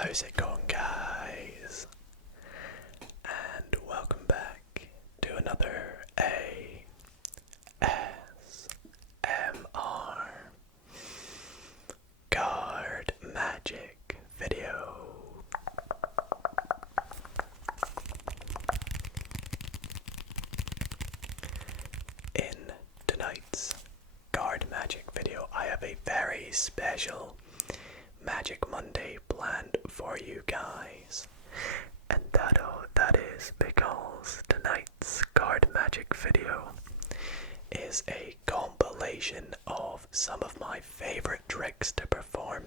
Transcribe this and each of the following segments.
How's it going, guys? And welcome back to another ASMR card magic video. In tonight's card magic video, I have a very special Magic Monday planned for you guys, and that is because tonight's card magic video is a compilation of some of my favorite tricks to perform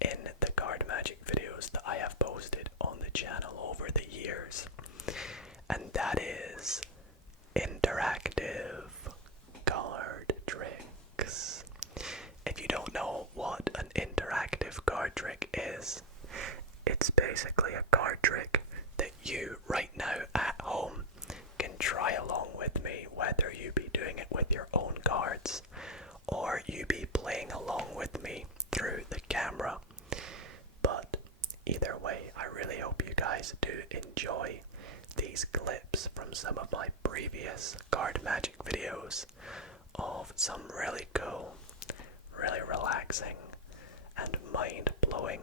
in the card magic videos that I have posted on the channel over the years, and that is interactive card tricks. If you don't know what an interactive card trick is, it's basically a card trick that you right now at home can try along with me, whether you be doing it with your own cards or you be playing along with me through the camera. But either way, I really hope you guys do enjoy these clips from some of my previous card magic videos of some really cool, really relaxing and mind-blowing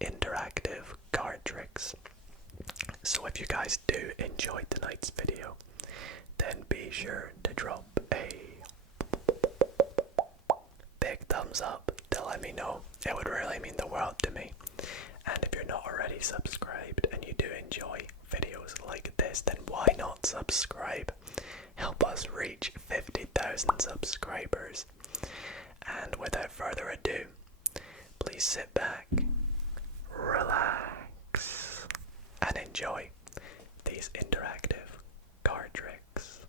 interactive card tricks. So if you guys do enjoy tonight's video, then be sure to drop a big thumbs up to let me know. It would really mean the world to me. And if you're not already subscribed and you do enjoy videos like this, then why not subscribe? Help us reach 50,000 subscribers. And without further ado, please sit back, relax, and enjoy these interactive card tricks.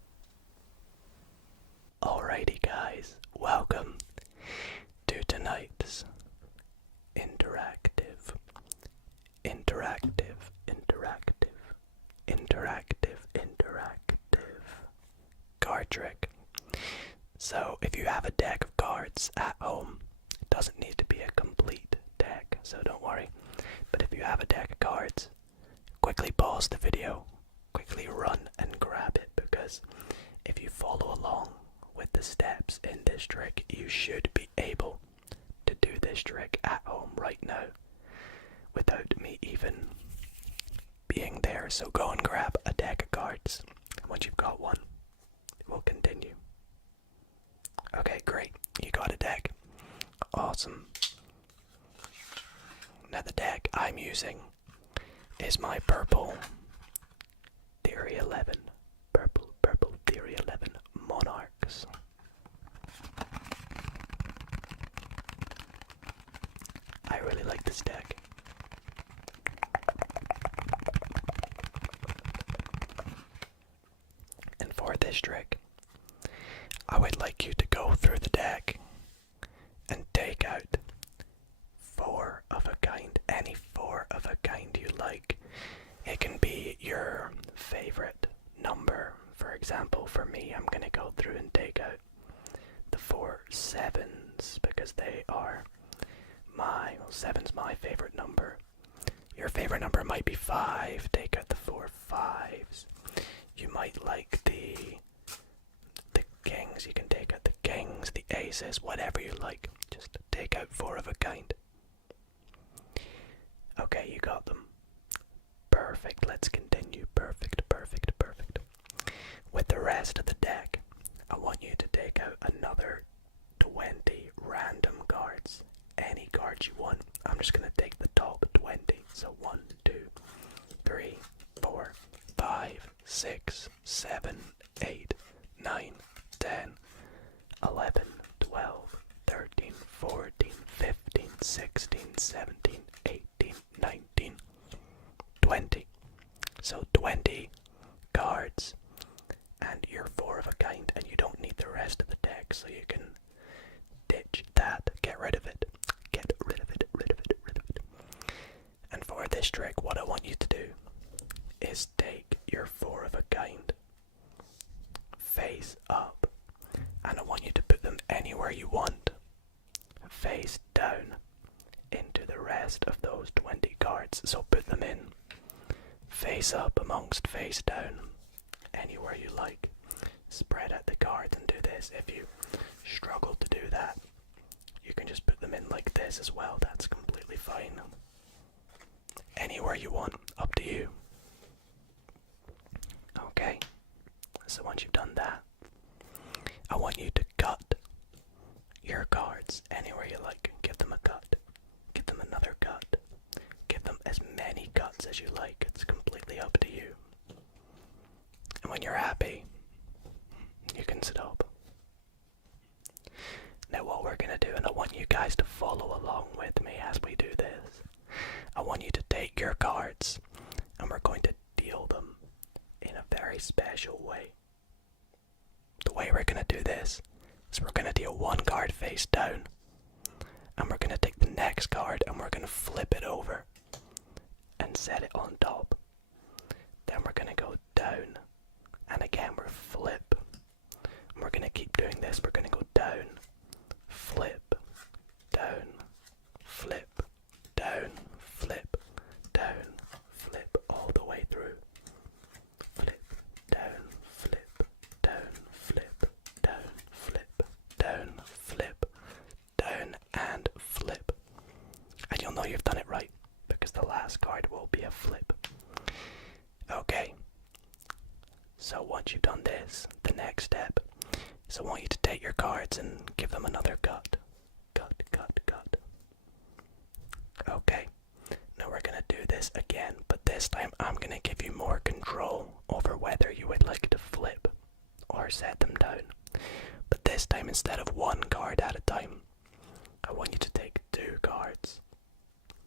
Alrighty guys, welcome to tonight's interactive card trick. So if you have a deck of cards at home, it doesn't need to be a complete deck, so don't worry. But if you have a deck of cards, quickly pause the video, quickly run and grab it, because if you follow along with the steps in this trick, you should be able to do this trick at home right now without me even being there. So go and grab a deck of cards, and once you've got one, we'll continue. Okay, great. You got a deck. Awesome. Now the deck I'm using is my purple Theory 11. Purple Theory 11 Monarchs. I really like this deck. And for this trick, I would like you to go through the deck and take out four of a kind, any four of a kind you like. It can be your favorite number. For example, for me, I'm going to go through and take out the 4 sevens because they are seven's my favorite number. Your favorite number might be 5. Take out the 4 5s. You might like the kings. You can take out the kings, the aces, whatever you like. Just take out 4 of a kind. Okay, you got them. Perfect. Let's continue. Perfect. With the rest of the deck, I want you to take out another 20 random cards. Any cards you want. I'm just going to take the top 20. So 1, 2, 3, 4, 5, 6, 7, 8, 9, 10, 11, 12, 13, 14, 15, 16, 17, 18, 19, 20. So 20 cards, and you're 4 of a kind, and you don't need the rest of the deck, so you can ditch that, get rid of it. And for this trick, what I want you to do is take your 4 of a kind face up, and I want you to put them anywhere you want, face down into the rest of those 20 cards. cards, so put them in face up amongst face down, anywhere you like. Spread out the cards and do this. If you struggle to do that, you can just put them in like this as well. That's completely fine. Anywhere you want, up to you. Okay, so once you've done that, I want you to cut your cards anywhere you like. Give them a cut. Give them another cut. Give them as many cuts as you like. It's completely up to you. And when you're happy, you can stop. Now what we're going to do, and I want you guys to follow along with me as we do this, I want you to take your cards and we're going to deal them in a very special way. The way we're going to do this is we're going to deal one card face down, and we're going to take the next card and we're going to flip it over and set it on top. Then we're going to go down, and again we're flip. And we're going to keep doing this. We're going to go down, flip, down, flip, down, flip, down, flip, all the way through. Flip, down, flip, down, flip, down, flip, down, flip, down, and flip. And you'll know you've done it right, because the last card will be a flip. Okay, so once you've done this, the next step is I want you to take your cards and give them another cut. Cut, cut, cut. Okay, now we're going to do this again, but this time I'm going to give you more control over whether you would like to flip or set them down. But this time, instead of one card at a time, I want you to take two cards.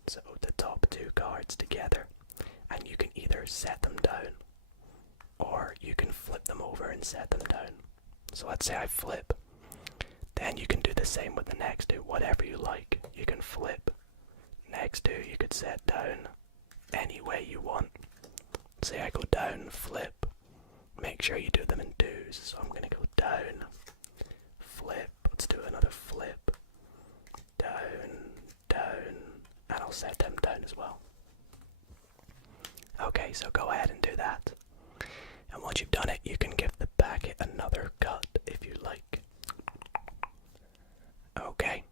So the top two cards together, and you can either set them down or you can flip them over and set them down. So let's say I flip. Then you can do the same with the next two, whatever you like. You can flip. Next two you could set down any way you want. Say I go down, flip. Make sure you do them in twos. So I'm going to go down, flip. Let's do another flip. Down, down. And I'll set them down as well. Okay, so go ahead and do that. And once you've done it, you can give the packet another cut if you like. Okay,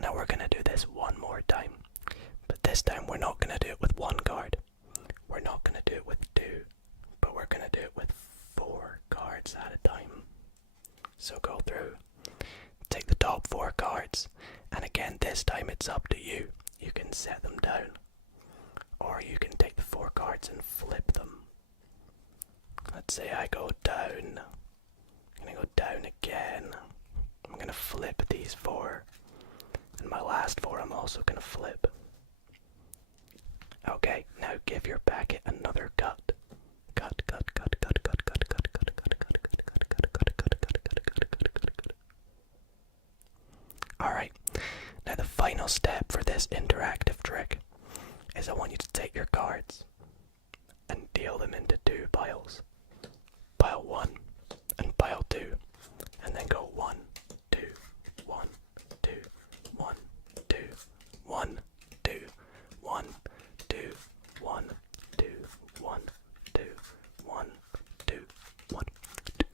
now we're going to do this one more time. But this time we're not going to do it with one card. We're not going to do it with two. But we're going to do it with 4 cards at a time. So go through. Take the top 4 cards. And again, this time it's up to you. You can set them down. Or you can take the 4 cards and flip them. Let's say I go down. I'm going to go down again. I'm going to flip these 4. And my last 4 I'm also going to flip. Okay, now give your packet another cut. Cut, cut, cut, cut, cut, cut, cut, cut, cut, cut, cut, cut, cut, cut, cut, cut. Alright, now the final step for this interactive trick is I want you to take your cards and deal them into 2 piles. Pile 1 and pile 2, and then go 1, 2, 1, 2, 1, 2, 1, 2, 1, 2, 1, 2, 1, 2, 1, 2, 1, 2,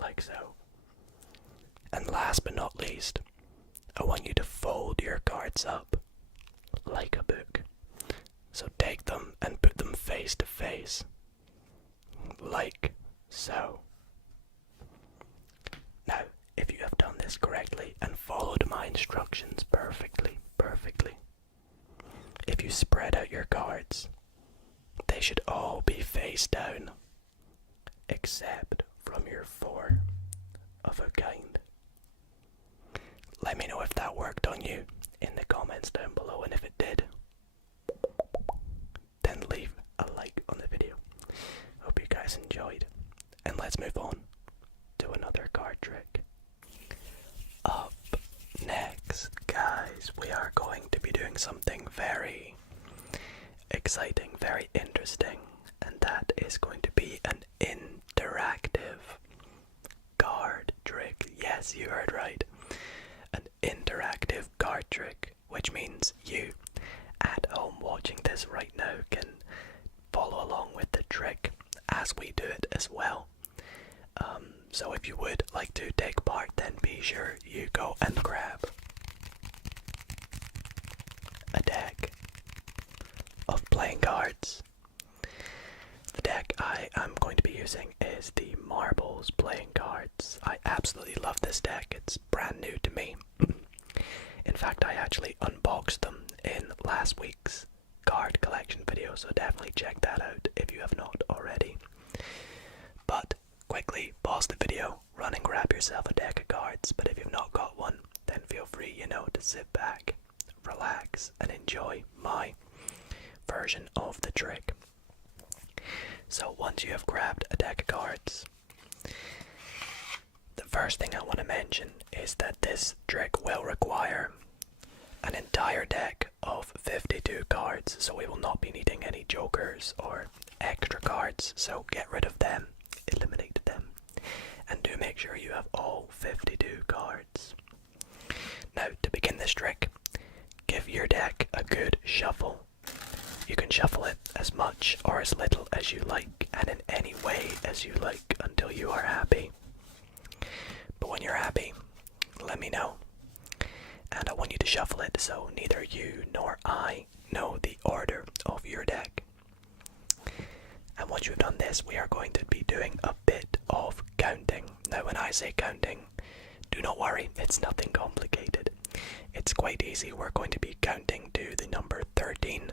like so. And last but not least, I want you to fold your cards up like a book. So take them and put them face to face, like so. Now, if you have done this correctly and followed my instructions perfectly, if you spread out your cards, they should all be face down, except from your 4 of a kind. Let me know if that worked on you in the comments down below, and if it did, then leave a like on the video. Hope you guys enjoyed, and let's move on to another card trick. Up next, guys, we are going to be doing something very exciting, very interesting, and that is going to be an interactive card trick. Yes, you heard right. An interactive card card trick, which means you at home watching this right now can follow along with the trick as we do it as well. So if you would like to take part, then be sure you go and grab a deck of playing cards. The deck I am going to be using is the Marbles playing cards. I absolutely love this deck. It's brand new to me. In fact, I actually unboxed them in last week's card collection video, so definitely check that out if you have not already. But quickly pause the video, run and grab yourself a deck of cards. But if you've not got one, then feel free, to sit back, relax, and enjoy my version of the trick. So once you have grabbed a deck of cards, the first thing I want to mention is that this trick will require an entire deck of 52 cards, so we will not be needing any jokers or extra cards, so get rid of them, eliminate them, and do make sure you have all 52 cards. Now, to begin this trick, give your deck a good shuffle. You can shuffle it as much or as little as you like, and in any way as you like, until you are happy. But when you're happy, let me know. And I want you to shuffle it so neither you nor I know the order of your deck. And once you've done this, we are going to be doing a bit of counting. Now, when I say counting, do not worry, it's nothing complicated. It's quite easy. We're going to be counting to the number 13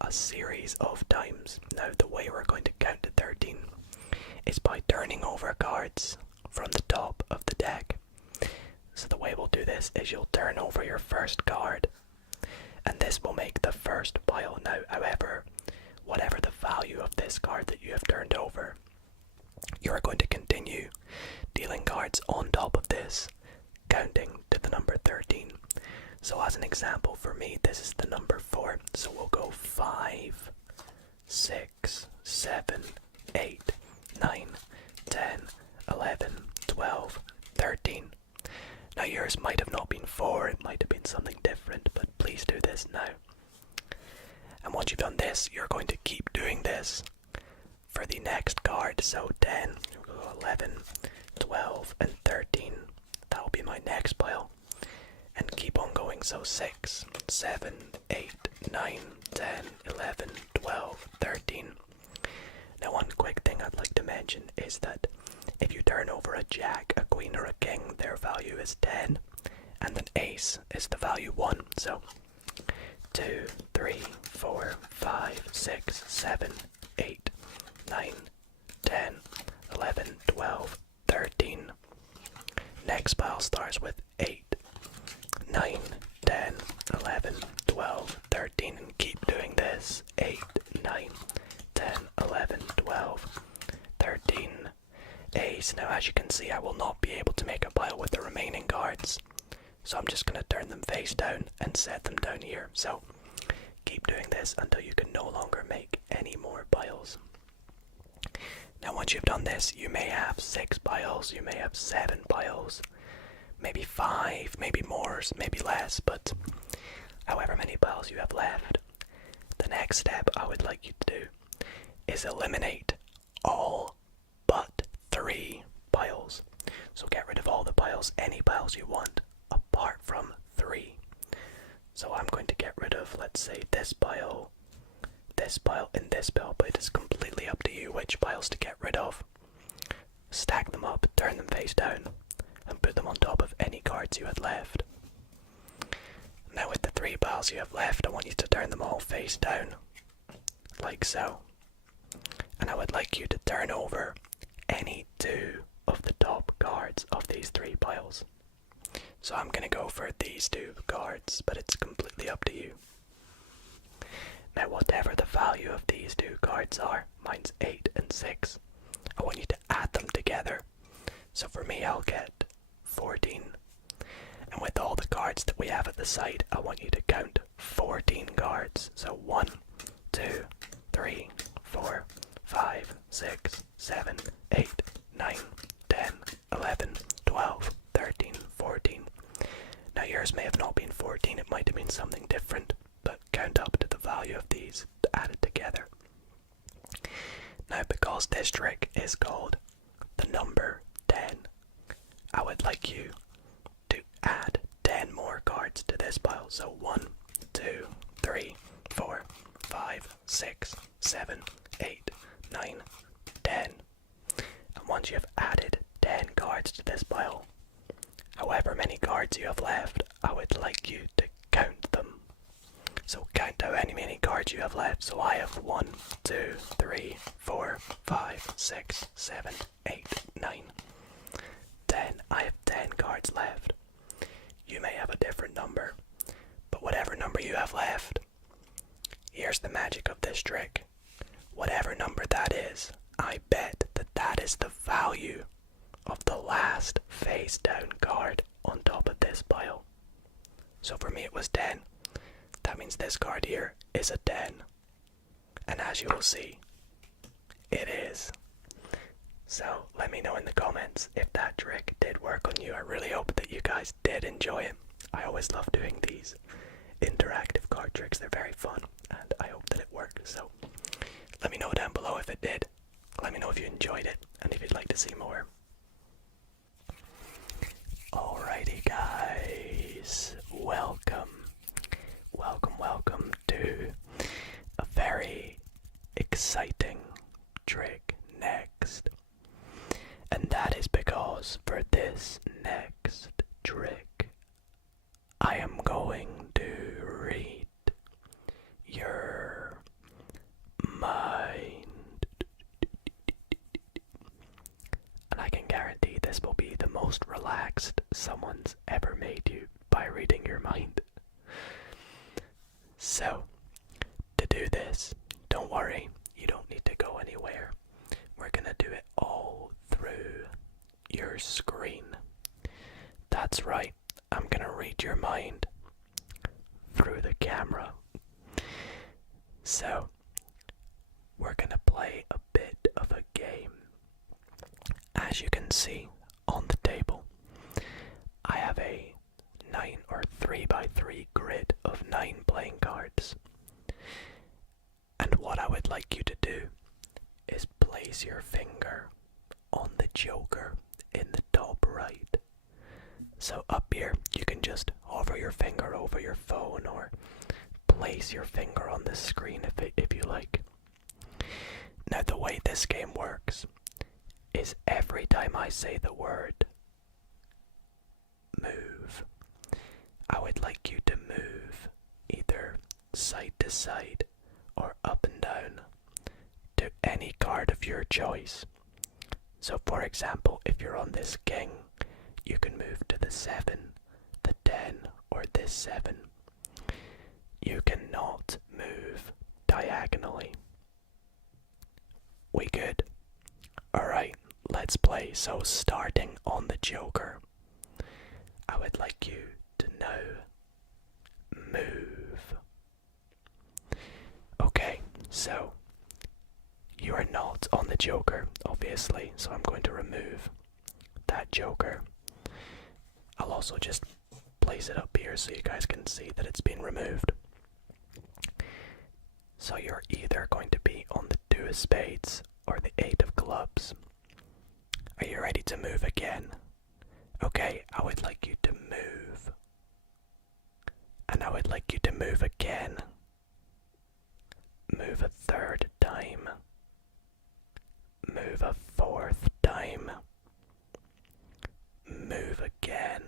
a series of times. Now, the way we're going to count to 13 is by turning over cards from the top of the deck. So the way we'll do this is you'll turn over your first card, and this will make the first pile. Now, however, whatever the value of this card that you have turned over, you are going to continue dealing cards on top of this, counting to the number 13. So as an example, for me, this is the number 4. So we'll go 5, 6, 7, 8, 9, 10, 11, 12, 13. Now yours might have not been 4, it might have been something different, but please do this now. And once you've done this, you're going to keep doing this for the next card. So 10, 11, 12, and 13. That will be my next pile. And keep on going, so 6, 7, 8, 9, 10, 11, 12, 13. Now one quick thing I'd like to mention is that if you turn over a jack, a queen, or a king, their value is 10, and an ace is the value 1. So 2, 3, 4, 5, 6, 7, 8, 9, 10, 11, 12, 13. Next pile starts with 8, 9, 10, 11, 12, 13, and keep doing this. 8, 9, 10, 11, 12, 13. Ace. Now, as you can see, I will not be able to make a pile with the remaining cards, so I'm just going to turn them face down and set them down here. So keep doing this until you can no longer make any more piles. Now, once you've done this, you may have 6 piles, you may have 7 piles, maybe 5, maybe more, maybe less, but however many piles you have left, the next step I would like you to do is eliminate all but 3 piles. So get rid of all the piles, any piles you want, apart from 3. So I'm going to get rid of, let's say, this pile, and this pile, but it is completely up to you which piles to get rid of. Stack them up, turn them face down, and put them on top of any cards you had left. Now with the 3 piles you have left, I want you to turn them all face down, like so. And I would like you to turn over any 2 of the top cards of these 3 piles. So I'm going to go for these 2 cards, but it's completely up to you. Now whatever the value of these 2 cards are, mine's 8 and 6, I want you to add them together. So for me, I'll get 14. And with all the cards that we have at the side, I want you to count 14 cards. So 1, 2, 3, 4, 5, 6, 7, 8, 9, 10, 11, 12, 13, 14. Now yours may have not been 14, it might have been something different, but count up to the value of these added together. Now, because this trick is called the number 10, I would like you to add 10 more cards to this pile. So 1, 2, 3, 4, 5, 6, 7, 8, 9, 10. And once you have added 10 cards to this pile, however many cards you have left, I would like you to count them. So count how many cards you have left. So I have 1, 2, 3, 4, 5, 6, 7, 8, 9, 10. I have 10 cards left. You may have a different number, but whatever number you have left, here's the magic of this trick. Whatever number that is, I bet that that is the value of the last face down card on top of this pile. So for me it was 10. That means this card here is a 10. And as you will see, it is. So let me know in the comments if that trick did work on you. I really hope that you guys did enjoy it. I always love doing these interactive card tricks. They're very fun, and I hope that it worked. So let me know down below if it did. Let me know if you enjoyed it and if you'd like to see more. Alrighty guys, welcome to a very exciting trick next. And that is because for this next trick, I am going to read your mind. And I can guarantee this will be the most relaxed someone's ever made you by reading your mind. So, to do this, don't worry, you don't need to go anywhere. We're gonna do it all through your screen. That's right, I'm gonna read your mind through the camera. So, we're gonna play a bit of a game. As you can see on the table, I have a 9 or 3x3 grid of 9 playing cards. And what I would like you to do is place your finger on the joker in the top right. So up here, you can just hover your finger over your phone or place your finger on the screen if you like. Now the way this game works is every time I say the word move, I would like you to move either side to side or up and down to any card of your choice. So for example, if you're on this king, you can move to the 7, the 10, or this 7. You cannot move diagonally. We good? Alright, let's play. So starting on the joker, I would like you to now move. Okay, so you are not on the joker, obviously, so I'm going to remove that joker. I'll also just place it up here so you guys can see that it's been removed. So you're either going to be on the 2 of spades or the 8 of clubs. Are you ready to move again? Okay, I would like you to move. And I would like you to move again. Move a 3rd time. Move a 4th time. Move again.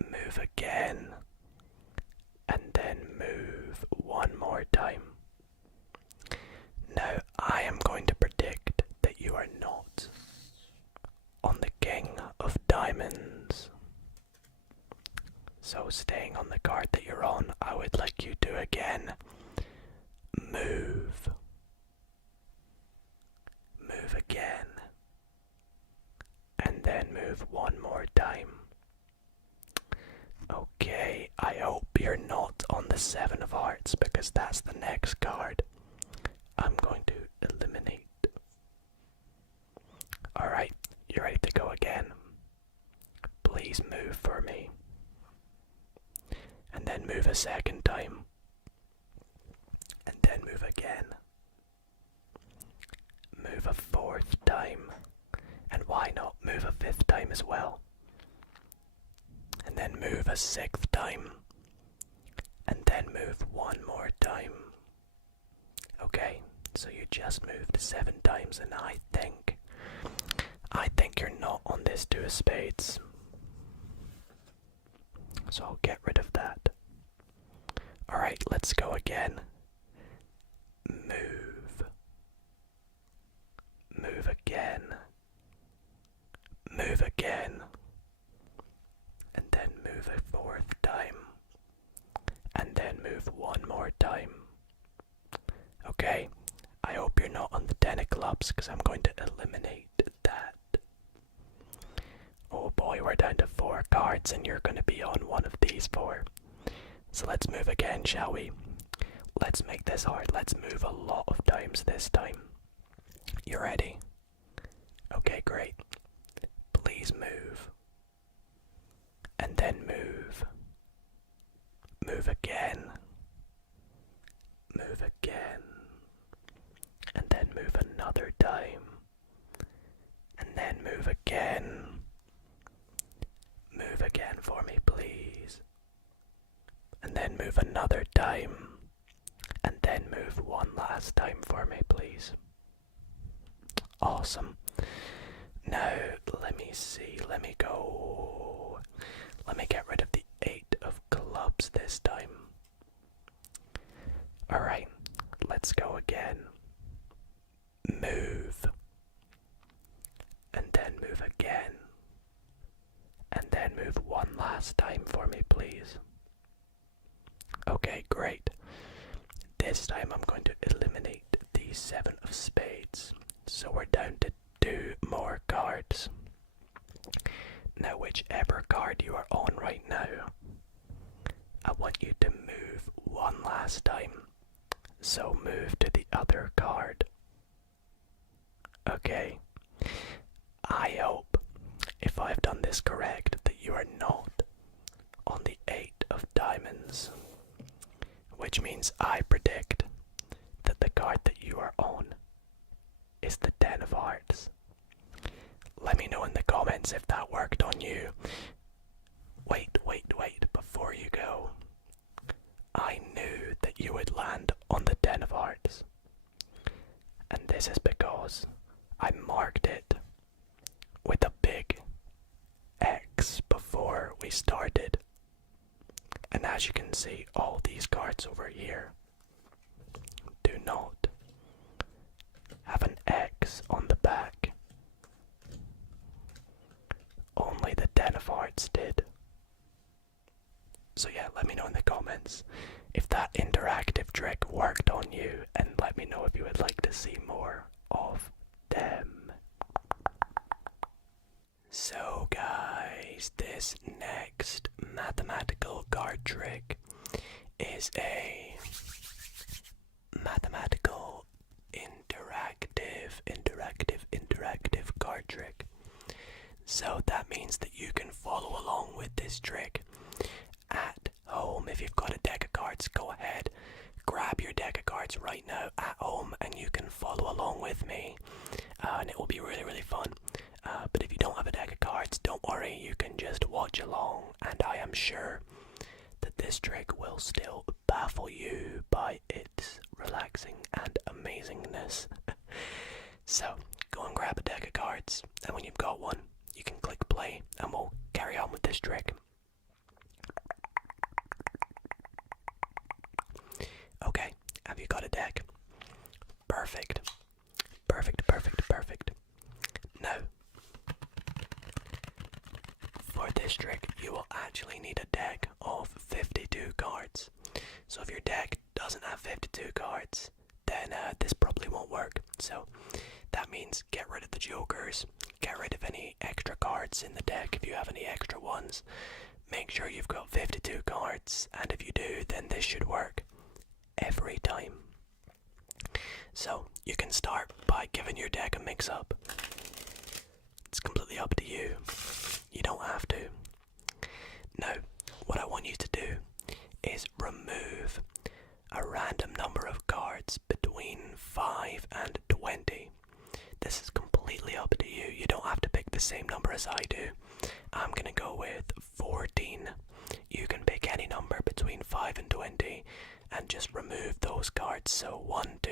Move again. And then move one more time. Now I am going to predict that you are not on the king of diamonds. So staying on the card that you're on, I would like you to again move. Move again. And then move one more time. Okay, I hope you're not on the 7 of hearts because that's the next card I'm going to eliminate. Alright, you ready to go again? Please please move for me. And then move a second time. And then move again. Move a fourth time. And why not move a fifth time as well? And then move a sixth time. And then move one more time. Okay, so you just moved 7 times, and I think you're not on this 2 of spades. So I'll get rid of that. Alright, let's go again. Move. Move again. Move again. And then move a 4th time. And then move one more time. Okay, I hope you're not on the 10 of clubs, because I'm going to eliminate that. Oh boy, we're down to 4 cards and you're going to be on one of these 4. So let's move again, shall we? Let's make this hard. Let's move a lot of times this time. You ready? Okay, great. Please move. And then move. Move again. Move again. And then move another time. And then move again. Move again for me, please. And then move another time. And then move one last time for me, please. Awesome. Now, let me see. Let me go. Let me get rid of the 8 of clubs this time. Alright, let's go again. Move. And then move again. And then move one last time for me, please. Okay, great. This time I'm going to eliminate the 7 of spades. So we're down to 2 more cards. Now, whichever card you are on right now, I want you to move one last time. So move to the other card. Okay. I hope, if I've done this correct, that you are not on the 8 of diamonds. Which means I predict that the card that you are on is the 10 of hearts. Let me know in the comments if that worked on you. Wait, before you go. I knew that you would land on the 10 of hearts. And this is because I marked it with a big X before we started. And as you can see, all these cards over here do not have an X on the back. Only the 10 of hearts did. So yeah, let me know in the comments if that interactive trick worked on you, and let me know if you would like to see more of them. So guys, this next mathematical card trick is a mathematical interactive card trick. So that means that you can follow along with this trick at home. If you've got a deck of cards, go ahead, grab your deck of cards right now at home and you can follow along with me, and it will be really fun. But if you don't have a deck of cards, don't worry, you can just watch along, and I am sure that this trick will still baffle you by its relaxing and amazingness. So go and grab a deck of cards, and when you've got one, you can click play and we'll carry on with this trick. Okay, have you got a deck? Perfect. Now, for this trick, you will actually need a deck of 52 cards. So if your deck doesn't have 52 cards, then this probably won't work. So that means get rid of the jokers, get rid of any extra cards in the deck if you have any extra ones. Make sure you've got 52 cards, and if you do, then this should work every time. So you can start by giving your deck a mix up. It's completely up to you. You don't have to. Now, what I want you to do is remove a random number of cards between 5 and 20. This is completely up to you. You don't have to pick the same number as I do. I'm gonna go with 14. You can pick any number between 5 and 20 and just remove those cards. So 1, 2,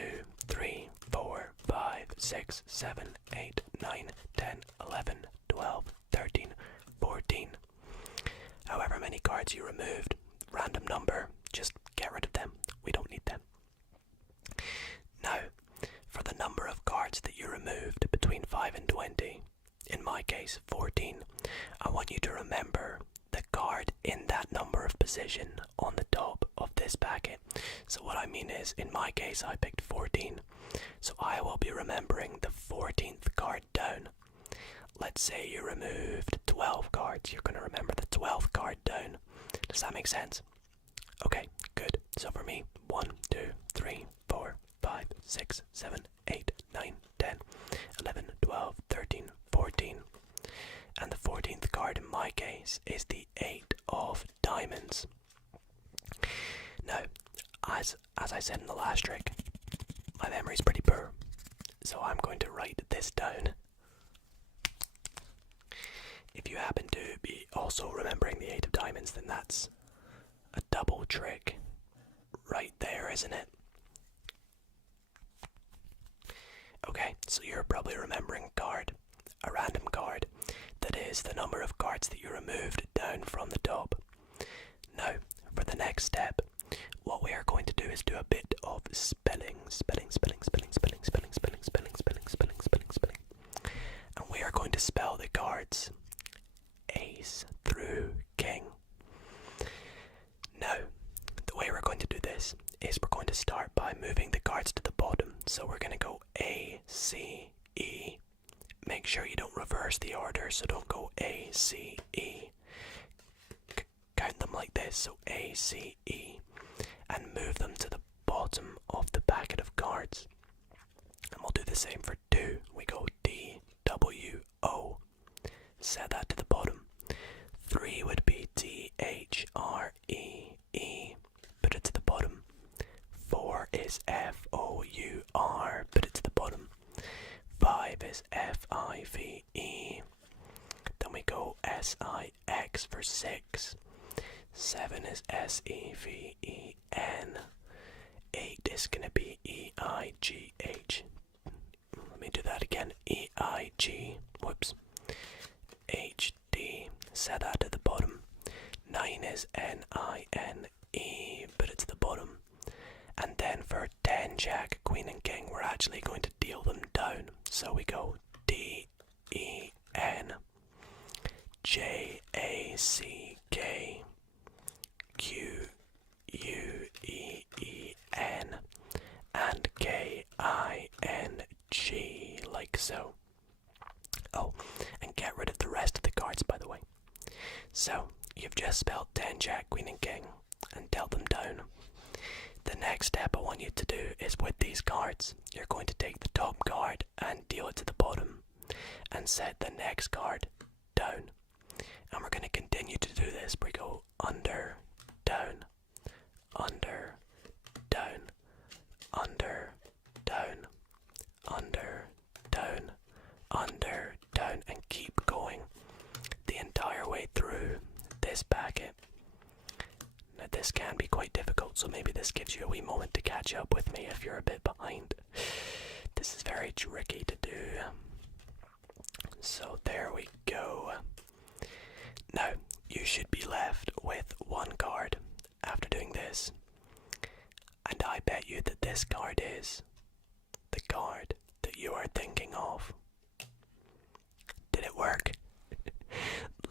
3, 4, 5, 6, 7, 8, 9, 10, 11, 12, 13, 14. However many cards you removed, random number, just get rid of them. We don't need them. Now, for the number of cards that you removed between 5 and 20, in my case 14, I want you to remember the card in that number of position on the top of this packet. So what I mean is, in my case I picked 14, so I will be remembering the 14th card down. Let's say you removed 12 cards, you're going to remember the 12th card down. Does that make sense? Okay, good. So for me, 1, 2, 3, 4, 5, 6, 7, 8, 9, 10, 11, 12, 13, 14. And the 14th card in my case is the 8 of diamonds. Now, as I said in the last trick, my memory's pretty poor, so I'm going to write this down. If you happen to be also remembering the 8 of diamonds, then that's a double trick right there, isn't it? Okay, so you're probably remembering a random card, that is the number of cards that you removed down from the top. Now, for the next step, what we are going to do is do a bit of spelling. And we are going to spell the cards ace through king. Now, the way we're going to do this is we're going to start by moving the cards to the bottom. So we're going to go A, C, E. Make sure you don't reverse the order, so don't go A, C, E. Count them like this, so A, C, E, and move them to the bottom of the packet of cards. And we'll do the same for 2. We go D, W, O. Set that to the bottom. 3 would be T, H, R, E, E. Put it to the bottom. 4 is F, O, U, R. Put it to the bottom. 5 is F, I, V, E. Then we go S, I, X for 6. 7 is S, E, V, E, N. 8 is going to be E, I, G, H. Let me do that again. E, I, G. Whoops. H, D. Set that to the bottom. 9 is N, I, N, E. Put it to the bottom. And then for 10, Jack, Queen and King, we're actually going to deal them down. So we go D, E, N, J, A, C, K, Q, U, E, E, N, and K, I, N, G, like so. Oh, and get rid of the rest of the cards, by the way. So, you've just spelled 10, Jack, Queen and King, and dealt them down. The next step I want you to do is with these cards, you're going to take the top card and deal it to the bottom, and set the next card down. And we're going to continue to do this. We go under, down, under, down, under, down, under, down, under, down, and keep going the entire way through this packet. Now this can be quite difficult, so maybe this gives you a wee moment to catch up with me if you're a bit behind. This is very tricky to do. So there we go. Now, you should be left with one card after doing this. And I bet you that this card is the card that you are thinking of. Did it work?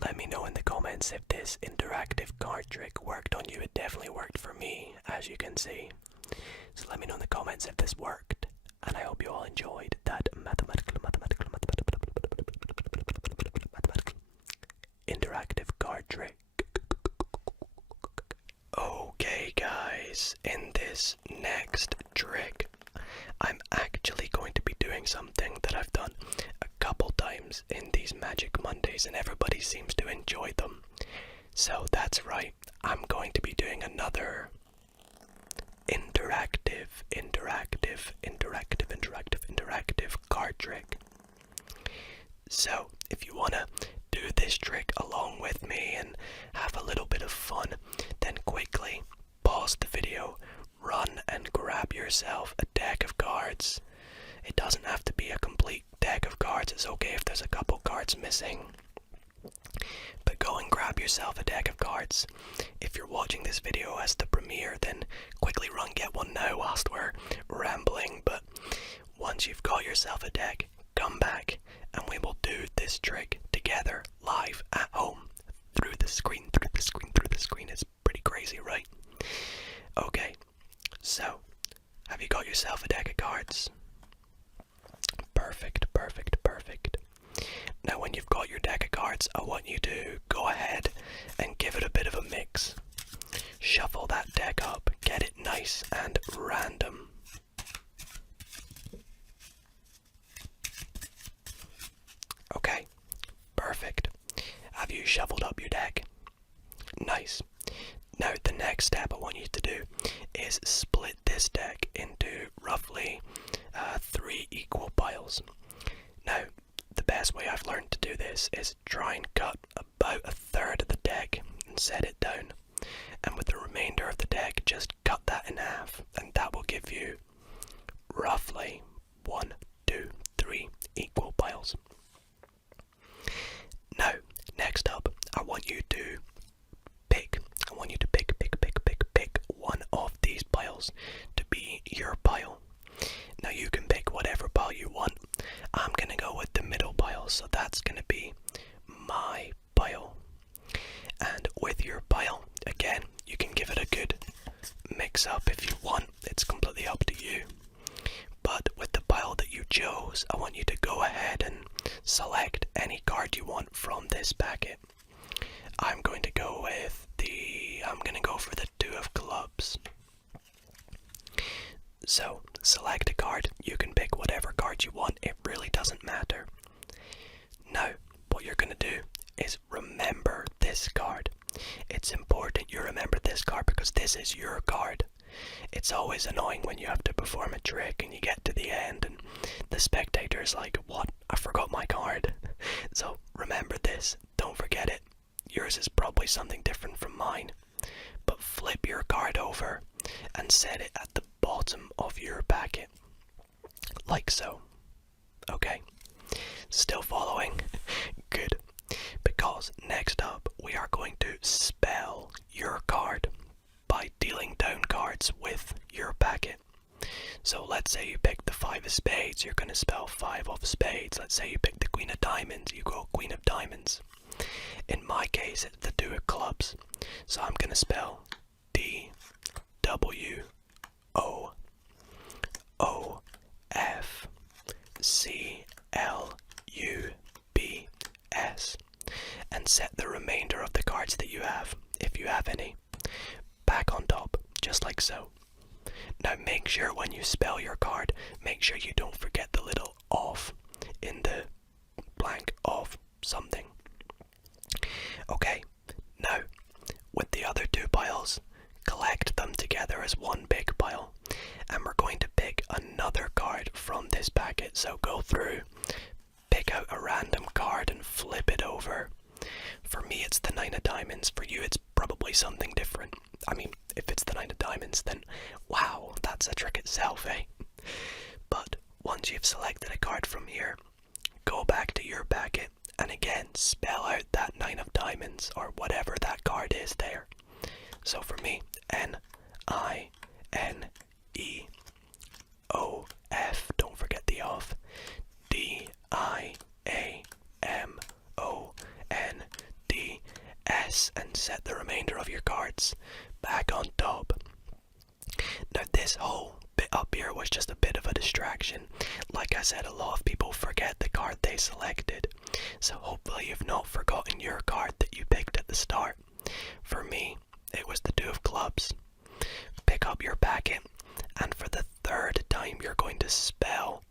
Let me know in the comments if this interactive card trick worked on you. It definitely worked for me, as you can see. So let me know in the comments if this worked. And I hope you all enjoyed that mathematical interactive card trick. Okay guys, in this next trick, I'm actually going to be doing something that I've done a couple times in these Magic Mondays and everybody seems to enjoy them. So that's right, I'm going to be doing another interactive card trick. So if you want to do this trick along with me and have a little bit of fun, then quickly pause the video, run and grab yourself a deck of cards. It doesn't have to be a complete deck of cards, it's okay if there's a couple cards missing. But go and grab yourself a deck of cards. If you're watching this video as the premiere, then quickly run get one now whilst we're rambling. But once you've got yourself a deck, come back and we will do this trick together live at home through the screen. It's pretty crazy, right? Okay, so have you got yourself a deck of cards? Perfect. Now when you've got your deck of cards, I want you to go ahead and give it a bit of a mix. Shuffle that deck up, get it nice and random. Okay, perfect. Have you shuffled up your deck? Nice. Now the next step I want you to do is split this deck into roughly 3 equal piles. Now, the best way I've learned to do this is try and cut about a third of the deck and set it down. And with the remainder of the deck, just cut that in half, and that will give you roughly 1, 2, 3 equal piles. Now, next up, I want you to pick one of these piles to be your pile. Now you can pick whatever pile you want. I'm gonna go with the middle pile, so that's gonna be my pile. And with your pile, again, you can give it a good mix up if you want. It's completely up to you. But with the pile that you chose, I want you to go ahead and select any card you want from this packet. I'm going to go for the 2 of clubs. So, select a card. You can pick whatever card you want. It really doesn't matter. Now, what you're going to do is remember this card. It's important you remember this card because this is your card. It's always annoying when you have to perform a trick and you get to the end and the spectator's like, what? I forgot my card. So, remember this. Don't forget it. Yours is probably something different from mine. But flip your card over and set it at the bottom of your packet. Like so. Okay. Still following? Good. Because next up we are going to spell your card by dealing down cards with your packet. So let's say you pick the 5 of spades, you're going to spell 5 of spades. Let's say you pick the Queen of diamonds, you go Queen of diamonds. In my case, it's the 2 of clubs. So I'm going to spell DWOOFCLUBS and set the remainder of the cards that you have, if you have any, back on top, just like so. Now make sure when you spell your card, make sure you don't forget the little of in the blank of something. Okay, now with the other 2 piles, collect them together as one big pile, and we're going to pick another card from this packet. So go through, pick out a random card and flip it over. For me it's the 9 of diamonds, for you it's probably something different. I mean, if it's the 9 of diamonds, then wow, that's a trick itself, eh? But once you've selected a card from here, go back to your packet and again spell out that 9 of diamonds or whatever that card is there. So for me, NINEOF, don't forget the of, DIAMONDS, and set the remainder of your cards back on top. Now this whole bit up here was just a bit of a distraction. Like I said, a lot of people forget the card they selected. So hopefully you've not forgotten your card that you picked at the start. For me, it was the 2 of clubs. Pick up your packet, and for the 3rd time you're going to spell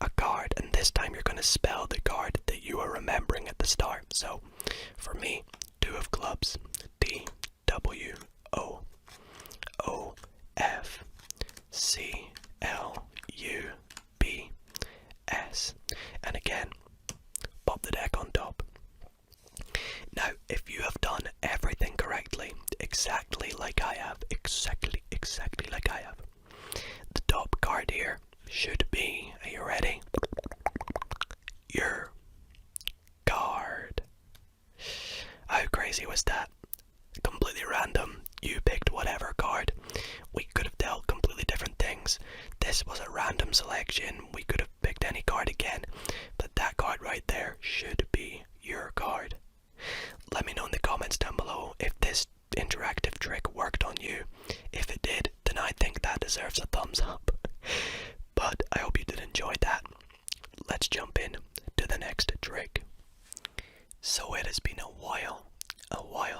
a card, and this time you're going to spell the card that you are remembering at the start. So for me, 2 of clubs. this was a random selection. We could have picked any card again, but that card right there should be your card. Let me know in the comments down below if this interactive trick worked on you. If it did, then I think that deserves a thumbs up. But I hope you did enjoy that. Let's jump in to the next trick. So it has been a while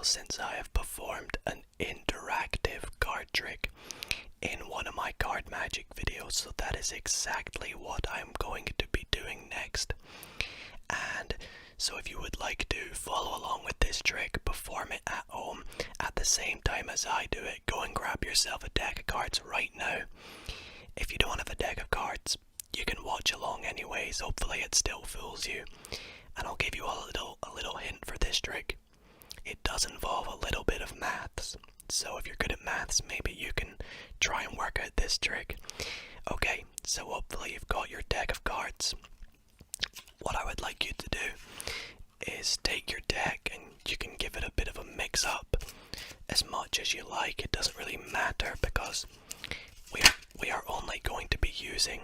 since I have performed an interactive card trick in one of my card magic videos, so that is exactly what I'm going to be doing next. And so if you would like to follow along with this trick, perform it at home at the same time as I do it, go and grab yourself a deck of cards right now. If you don't have a deck of cards, you can watch along anyways. Hopefully it still fools you. And I'll give you a little hint for this trick. It does involve a little bit of maths. So if you're good at maths, maybe you can try and work out this trick. Okay, so hopefully you've got your deck of cards. What I would like you to do is take your deck and you can give it a bit of a mix up as much as you like. It doesn't really matter because we are only going to be using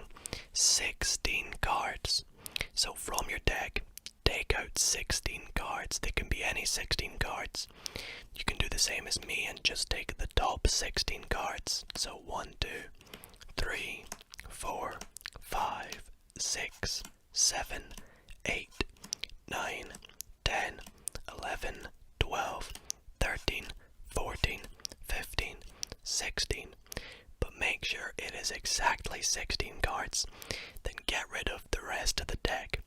16 cards. So from your deck, take out 16 cards. They can be any 16 cards. You can do the same as me and just take the top 16 cards. So 1, 2, 3, 4, 5, 6, 7, 8, 9, 10, 11, 12, 13, 14, 15, 16. But make sure it is exactly 16 cards. Then get rid of the rest of the deck.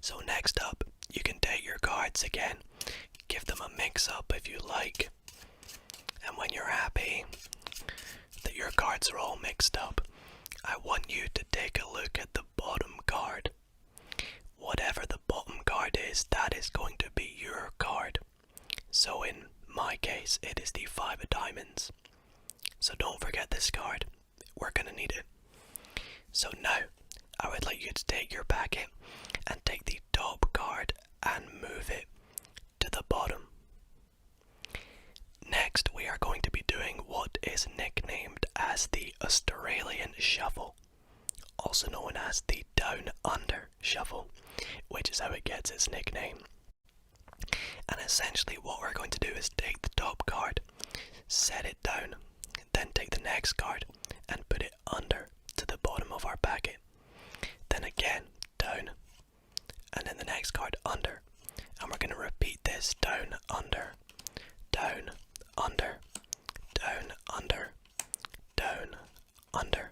So next up, you can take your cards again, give them a mix up if you like, and when you're happy that your cards are all mixed up, I want you to take a look at the bottom card. Whatever the bottom card is, that is going to be your card. So in my case, it is the 5 of diamonds. So don't forget this card, we're going to need it. So now, I would like you to take your packet and take the top card and move it to the bottom. Next, we are going to be doing what is nicknamed as the Australian Shuffle, also known as the Down Under Shuffle, which is how it gets its nickname. And essentially what we're going to do is take the top card, set it down, then take the next card and put it under to the bottom of our packet. Then again, down, and then the next card under. And we're going to repeat this down, under, down, under, down, under, down, under,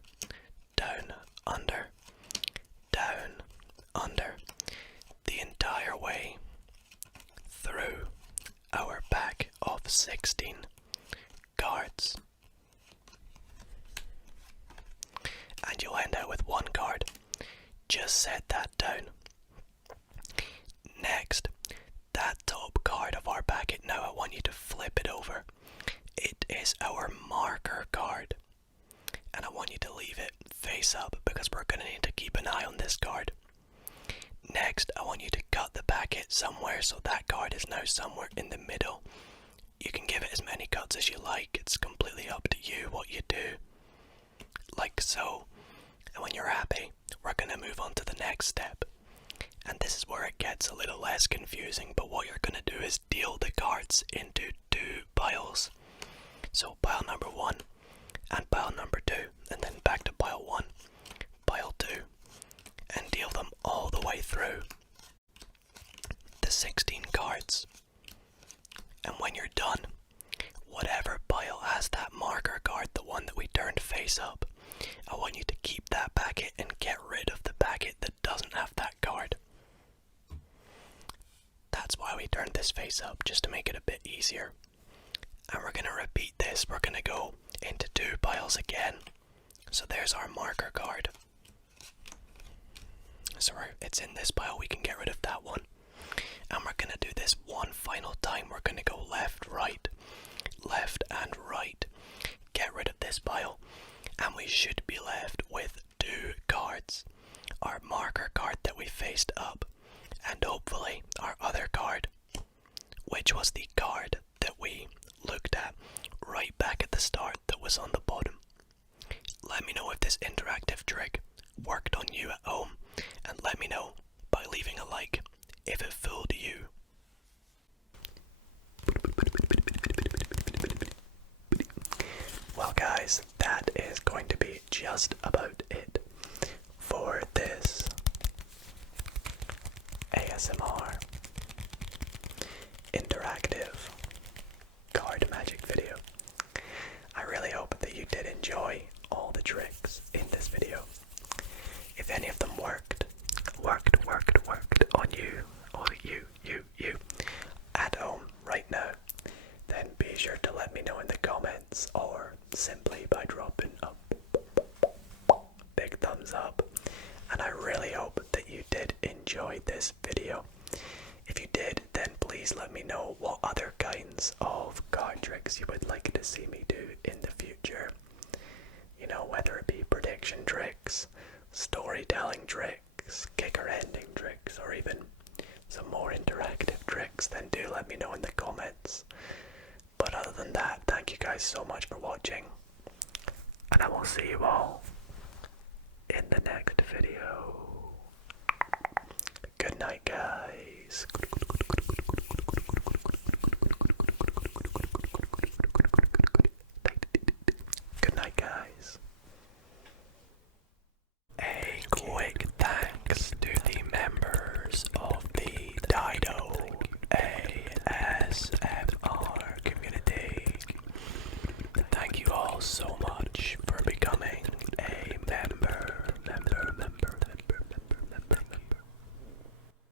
down, under, down, under, the entire way through our pack of 16 cards. And you'll end out with one card. Just set that down. Next, that top card of our packet, now I want you to flip it over. It is our marker card. And I want you to leave it face up because we're going to need to keep an eye on this card. Next, I want you to cut the packet somewhere so that card is now somewhere in the middle. You can give it as many cuts as you like. It's completely up to you what you do. Like so. And when you're happy, we're going to move on to the next step. And this is where it gets a little less confusing, but what you're going to do is deal the cards into 2 piles. So pile number 1 and pile number 2, and then back to pile 1, pile 2, and deal them all the way through the 16 cards. And when you're done, whatever pile has that marker card, the one that we turned face up, I want you to keep that packet and get rid of the packet that doesn't have that card. That's why we turned this face up, just to make it a bit easier. And we're going to repeat this. We're going to go into 2 piles again. So there's our marker card. So it's in this pile, we can get rid of that one. And we're going to do this one final time. We're going to go left, and right. Get rid of this pile. And we should be left with 2 cards. Our marker card that we faced up. And hopefully our other card, which was the card that we looked at right back at the start that was on the bottom. Let me know guys, that is going to be just about it for this ASMR interactive card magic video. I really hope that you did enjoy all the tricks in this video. If any of them worked on you, or you at home right now, then be sure to let me know in the comments, or simply by dropping a big thumbs up. And I really hope that you did enjoy this video. If you did, then please let me know what other kinds of card tricks you would like to see me do in the future. You know, whether it be prediction tricks, storytelling tricks, kicker ending tricks, or even some more interactive tricks, then do let me know in the comments. But other than that, thank you guys so much for watching, and I will see you all in the next video. Good night, guys.